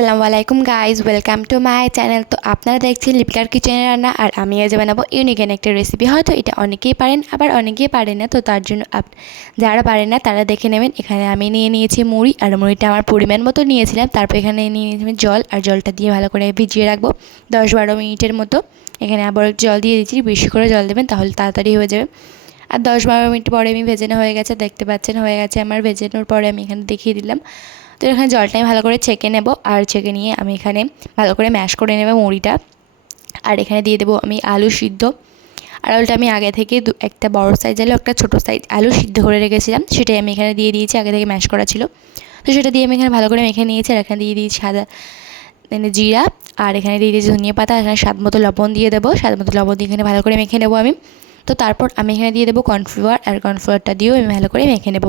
আসসালামু আলাইকুম guys welcome to my channel তো আপনারা দেখছেন লিপকার কিচেনের রান্না আর আমি আজ বানাবো ইউনিক এন একটা রেসিপি হয়তো এটা অনেকেই পারেন, আবার অনেকেই পারেন না। তো তার জন্য আপ যারা পারেন না, তারা দেখে নেবেন। এখানে আমি নিয়ে নিয়েছি মুড়ি, আর মুড়িটা আমার পরিমাণ মতো নিয়েছিলাম। তারপর এখানে নিয়ে নিয়েছি জল, আর জলটা দিয়ে ভালো করে ভিজিয়ে রাখব দশ বারো মিনিটের মতো। এখানে আবার জল দিয়ে দিচ্ছি, বেশি করে জল দেবেন, তাহলে তাড়াতাড়ি হয়ে যাবে। আর দশ বারো মিনিট পরে আমি ভেজানো হয়ে গেছে, দেখতে পাচ্ছেন, হয়ে গেছে আমার ভেজানোর পরে আমি এখানে দেখিয়ে দিলাম। তো এখানে জলটা আমি ভালো করে ছেঁকে নেব আর ছেঁকে নিয়ে আমি এখানে ভালো করে ম্যাশ করে নেব মুড়িটা। আর এখানে দিয়ে দেবো আমি আলু সিদ্ধ। আর আলুটা আমি আগে থেকে দু, একটা বড় সাইজ আলু একটা ছোটো সাইজ আলু সিদ্ধ করে রেখেছিলাম। সেটাই আমি এখানে দিয়ে দিয়েছি, আগে থেকে ম্যাশ করা ছিল। তো সেটা দিয়ে আমি এখানে ভালো করে মেখে নিয়েছি। আর এখানে দিয়ে দিয়েছি সাদা মানে জিরা। আর এখানে দিয়ে দিয়েছি ধনিয়া পাতা। এখানে স্বাদ মতো লবণ দিয়ে দেবো। স্বাদ মতো লবণ দিয়ে এখানে ভালো করে মেখে নেব আমি। তো তারপর আমি এখানে দিয়ে দেবো কর্নফ্লাওয়ার। আর কর্নফ্লাওয়ারটা দিয়েও আমি ভালো করে মেখে নেব।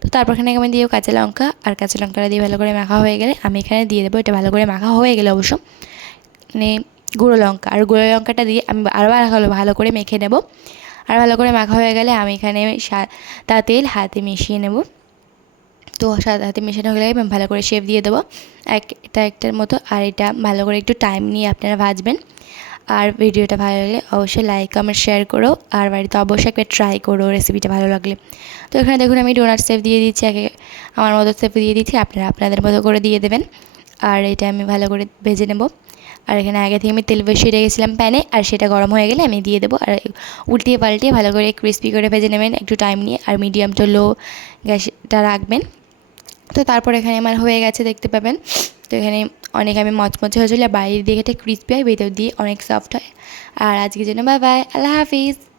তো তারপর এখানে আমি দিয়ে কাঁচা লঙ্কা আর কাঁচা লঙ্কাটা দিয়ে ভালো করে মাখা হয়ে গেলে আমি এখানে দিয়ে দেবো, এটা ভালো করে মাখা হয়ে গেলে অবশ্য। মানে গুঁড়ো লঙ্কা, আর গুঁড়ো লঙ্কাটা দিয়ে আমি আরও ভালো ভালো করে মেখে নেব। আর ভালো করে মাখা হয়ে গেলে আমি এখানে সাদা তেল হাতে মিশিয়ে নেব। তো সাদা হাতে মেশানো হয়ে গেলে ভালো করে শেপ দিয়ে দেবো। একটা একটার মতো, আর এটা ভালো করে একটু টাইম নিয়ে আপনারা ভাজবেন। আর ভিডিওটা ভালো লাগলে অবশ্যই লাইক কমেন্ট শেয়ার করো। আর বাড়িতে অবশ্যই একবার ট্রাই করো রেসিপিটা ভালো লাগলে। তো এখানে দেখুন আমি ডোনাট সেফ দিয়ে দিচ্ছি, আগে আমার মতো সেফ দিয়ে দিচ্ছি, আপনারা আপনাদের মতো করে দিয়ে দেবেন। আর এটা আমি ভালো করে ভেজে নেব। আর এখানে আগে থেকে আমি তেল বসিয়ে রেখেছিলাম প্যানে, আর সেটা গরম হয়ে গেলে আমি দিয়ে দেবো। আর উল্টিয়ে পাল্টিয়ে ভালো করে ক্রিস্পি করে ভেজে নেবেন একটু টাইম নিয়ে, আর মিডিয়াম টু লো গ্যাসটা রাখবেন। তো তারপর এখানে আমার হয়ে গেছে, দেখতে পাবেন। তো এখানে অনেক আমি মচমচে হয়েছিল আর বাইরের দিকে ক্রিস্পি হয়, ভেতর দিয়ে অনেক সফট হয়। আর আজকে জন্য বাই বাই আল্লাহ হাফিজ।